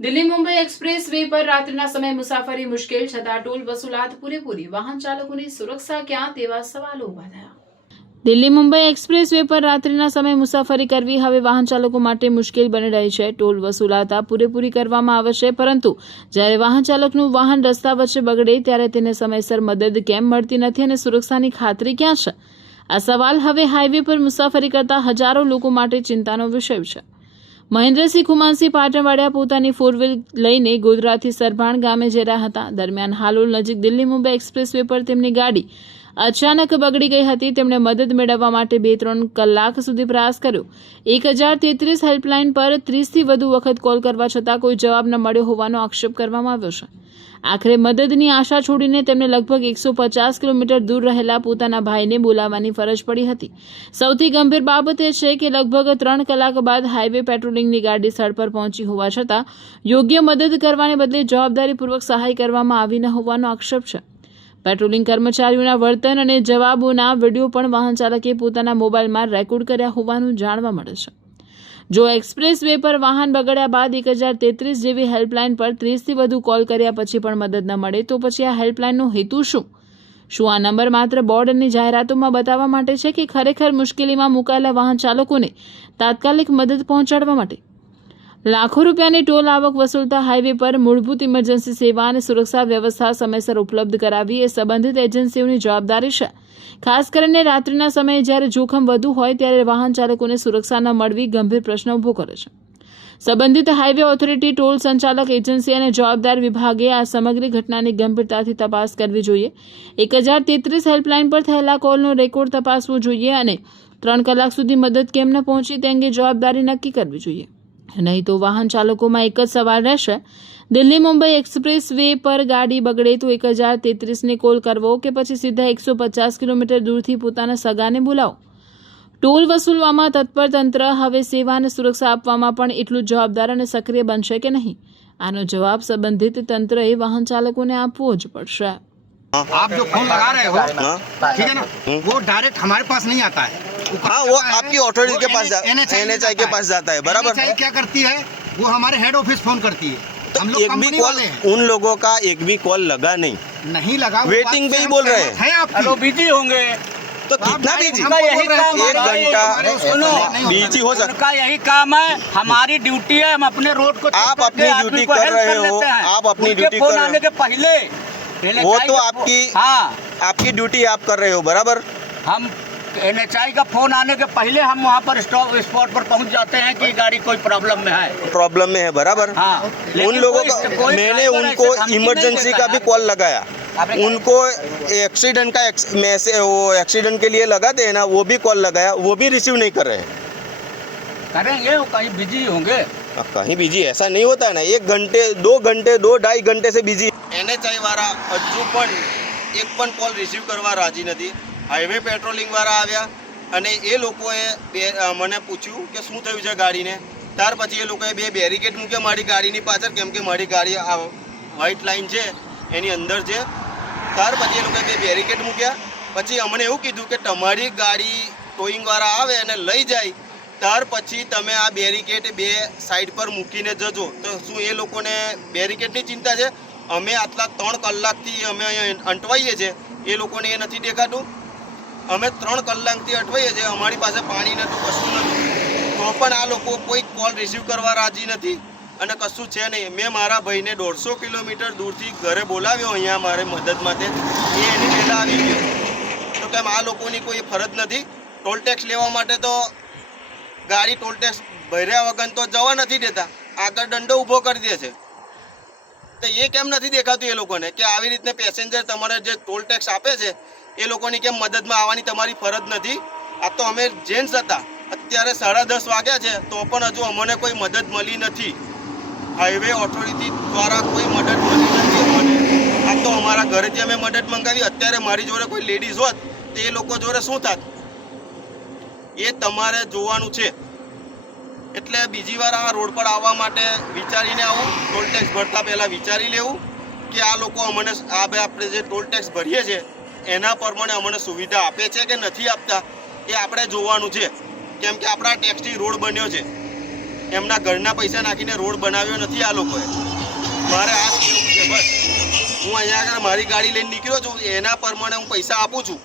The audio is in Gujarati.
દિલ્હી મુંબઈ એક્સપ્રેસ વે પર રાત્રિના સમયે મુસાફરી મુશ્કેલ છતાં ટોલ વસૂલાત પૂરેપૂરી, વાહન ચાલકોની સુરક્ષા ક્યાં તેવા સવાલો ઉભા થયા। દિલ્હી મુંબઈ એક્સપ્રેસ વે પર રાત્રિના સમયે મુસાફરી કરવી હવે વાહન ચાલકો માટે મુશ્કેલ બની રહી છે। ટોલ વસૂલાત પૂરેપૂરી કરવામાં આવે છે, પરંતુ જ્યારે વાહન ચાલકનું વાહન રસ્તા વચ્ચે બગડે ત્યારે તેને સમયસર મદદ કેમ મળતી નથી અને સુરક્ષાની ખાતરી ક્યાં છે? આ સવાલ હવે હાઈવે પર મુસાફરી કરતા હજારો લોકો માટે ચિંતાનો વિષય છે। મહેન્દ્રસિંહ ખુમાનસિંહ પાટણવાડિયા પોતાની ફોર વ્હીલ લઈને ગોધરાથી સરભાણ ગામે જઈ રહ્યા હતા। દરમિયાન હાલોલ નજીક દિલ્હી મુંબઈ એક્સપ્રેસ વે પર તેમની ગાડી અચાનક બગડી ગઈ હતી। તેમણે મદદ મેળવવા માટે 2-3 કલાક સુધી પ્રયાસ કર્યો। 1033 હેલ્પલાઇન પર 30થી વધુ વખત કોલ કરવા છતાં કોઈ જવાબ ન મળ્યો હોવાનો આક્ષેપ કરવામાં આવ્યો છે। આખરે મદદની આશા છોડીને તેમને લગભગ 150 કિલોમીટર દૂર રહેલા પોતાના ભાઈને બોલાવવાની ફરજ પડી હતી। સૌથી ગંભીર બાબત એ છે કે લગભગ 3 કલાક બાદ હાઈવે પેટ્રોલિંગની ગાડી સ્થળ પર પહોંચી હોવા છતાં યોગ્ય મદદ કરવાને બદલે જવાબદારીપૂર્વક સહાય કરવામાં આવી ન હોવાનો આક્ષેપ છે। પેટ્રોલિંગ કર્મચારીઓના વર્તન અને જવાબોના વિડીયો પણ વાહન ચાલકે પોતાના મોબાઈલમાં રેકોર્ડ કર્યા હોવાનું જાણવા મળે છે। જો એક્સપ્રેસ વે પર વાહન બગડ્યા બાદ 1033 જેવી હેલ્પલાઇન પર 30થી વધુ કોલ કર્યા પછી પણ મદદ ન મળે તો પછી આ હેલ્પલાઇનનો હેતુ શું? શું આ નંબર માત્ર બોર્ડ અને જાહેરાતોમાં બતાવવા માટે છે કે ખરેખર મુશ્કેલીમાં મુકાયેલા વાહન ચાલકોને તાત્કાલિક મદદ પહોંચાડવા માટે? લાખો રૂપિયાની ટોલ આવક વસૂલતા હાઈવે પર મૂળભૂત ઇમરજન્સી સેવા અને સુરક્ષા વ્યવસ્થા સમયસર ઉપલબ્ધ કરાવવી એ સંબંધિત એજન્સીઓની જવાબદારી છે। ખાસ કરીને રાત્રિના સમયે જ્યારે જોખમ વધુ હોય ત્યારે વાહન ચાલકોને સુરક્ષા ન મળવી ગંભીર પ્રશ્ન ઊભો કરે છે। સંબંધિત હાઈવે ઓથોરિટી, ટોલ સંચાલક એજન્સી અને જવાબદાર વિભાગે આ સમગ્ર ઘટનાની ગંભીરતાથી તપાસ કરવી જોઈએ। 1033 હેલ્પલાઇન પર થયેલા કોલનો રેકોર્ડ તપાસવો જોઈએ અને 3 કલાક સુધી મદદ કેમ ન પહોંચી તે અંગે જવાબદારી નક્કી કરવી જોઈએ। નહીં તો વાહન ચાલકોમાં એક જ સવાલ રહેશે, દિલ્હી મુંબઈ એક્સપ્રેસ વે પર ગાડી બગડે તો 1033ને કોલ કરવો કે પછી સીધા 150 કિલોમીટર દૂરથી પોતાના સગાને બોલાવો? ટોલ વસૂલવામાં તત્પર તંત્ર હવે સેવા અને સુરક્ષા આપવામાં પણ એટલું જવાબદાર અને સક્રિય બનશે કે નહીં? આનો જવાબ સંબંધિત તંત્રએ વાહન ચાલકોને આપવો જ પડશે। आप जो फोन लगा रहे हो, ठीक है ना, वो डायरेक्ट हमारे पास नहीं आता है। हाँ, वो आपकी अथॉरिटी के पास NHAI के पास जाता है, बराबर। NHAI क्या करती है, वो हमारे हेड ऑफिस फोन करती है। तो हम लोग एक भी कंपनी कॉल वाले हैं। उन लोगों का एक भी कॉल लगा नहीं लगा, वो वेटिंग बात पे से ही हम बोल रहे सहमत हैं आपकी। हेलो, बिजी होंगे तो कितना बिजी? हमको यही काम एक है। घंटा सुनो, बिजी हो सकता। उनका यही काम है, हमारी ड्यूटी है, हम अपने रोड को आप चेक करके अपनी आदमी ड्यूटी को कर हेल्प रहे हो, लेते हैं। आप अपनी उनके ड्यूटी फोन कर रहे आने हो। के पहले वो NHAI तो का आपकी हाँ, आपकी ड्यूटी आप कर रहे हो, बराबर। हम NHAI का फोन आने के पहले हम वहाँ पर स्पॉट पर पहुँच जाते हैं कि गाड़ी कोई प्रॉब्लम में है। प्रॉब्लम में है, बराबर। हाँ, उन लेकिन लोगों कोई- का कोई मैंने driver उनको ऐसे धमकी नहीं इमरजेंसी देता का भी है। कॉल लगाया। आपने उनको एक्सीडेंट का मैसेज, वो एक्सीडेंट के लिए लगाते हैं ना, वो भी कॉल लगाया, वो भी रिसीव नहीं कर रहे हैं। करेंगे, वो कहीं बिजी होंगे। अब कहीं बिजी ऐसा नहीं होता है ना, 1 घंटे 2 घंटे 2-2.5 घंटे से बिजी। NHAI वाला હજુ પણ એક પણ કોલ રિસીવ કરવા રાજી નથી। હાઈવે પેટ્રોલિંગ વાળા આવ્યા અને એ લોકોએ મને પૂછ્યું કે શું થયું છે ગાડીને। ત્યાર પછી એ લોકોએ 2 બેરિકેડ મૂક્યા મારી ગાડીની પાછળ, કેમ કે મારી ગાડી આ વ્હાઇટ લાઇન છે એની અંદર છે। ત્યાર પછી એ લોકોએ 2 બેરિકેડ મૂક્યા। પછી અમને એવું કીધું કે તમારી ગાડી ટોઈંગવાળા આવે અને લઈ જાય, ત્યાર પછી તમે આ બેરિકેડ 2 સાઈડ પર મૂકીને જજો। તો શું એ લોકોને બેરિકેડની ચિંતા છે? અમે આટલા 3 કલાકથી અમે અહીંયા અટવાઈએ છીએ, એ લોકોને એ નથી દેખાતું? અમે 3 કલાકથી અટવાઈએ છીએ, અમારી પાસે પાણી નહોતું, કશું નહોતું, તો પણ આ લોકો કોઈ કોલ રિસીવ કરવા રાજી નથી અને કશું છે નહીં। મેં મારા ભાઈને 150 કિલોમીટર દૂરથી ઘરે બોલાવ્યો અહીંયા મારે મદદ માટે, એ એની પહેલાં આવી ગયો। તો કેમ આ લોકોની કોઈ ફરજ નથી? ટોલ ટેક્સ લેવા માટે તો ગાડી ટોલ ટેક્સ ભર્યા વગર તો જવા નથી દેતા, આગળ દંડો ઊભો કરી દે છે। તો એ કેમ નથી દેખાતું એ લોકોને કે આવી રીતને પેસેન્જર તમારે જે ટોલ ટેક્સ આપે છે એ લોકોની કેમ મદદમાં આવવાની તમારી ફરજ નથી? આ તો અમે જેન્ટ્સ હતા, અત્યારે 10:30 વાગ્યા છે તો પણ હજુ અમને કોઈ મદદ મળી નથી। હાઈવે ઓથોરિટી દ્વારા કોઈ મદદ મળી નથી અમને। આ તો અમારા ઘરેથી અમે મદદ મંગાવી, અત્યારે મારી જોડે કોઈ લેડીઝ હોત તો એ લોકો જોડે શું થાત એ તમારે જોવાનું છે। એટલે બીજી વાર આ રોડ પર આવવા માટે વિચારીને આવું, ટોલ ટેક્સ ભરતા પહેલાં વિચારી લેવું કે આ લોકો અમને આપણે જે ટોલ ટેક્સ ભરીએ છીએ એના પ્રમાણે અમને સુવિધા આપે છે કે નથી આપતા, એ આપણે જોવાનું છે। કેમ કે આપણા ટેક્સથી રોડ બન્યો છે, એમના ઘરના પૈસા નાખીને રોડ બનાવ્યો નથી આ લોકોએ. મારે આ જ કહેવું છે બસ. હું અહીંયા આગળ મારી ગાડી લઈને નીકળ્યો છું, એના પ્રમાણે હું પૈસા આપું છું.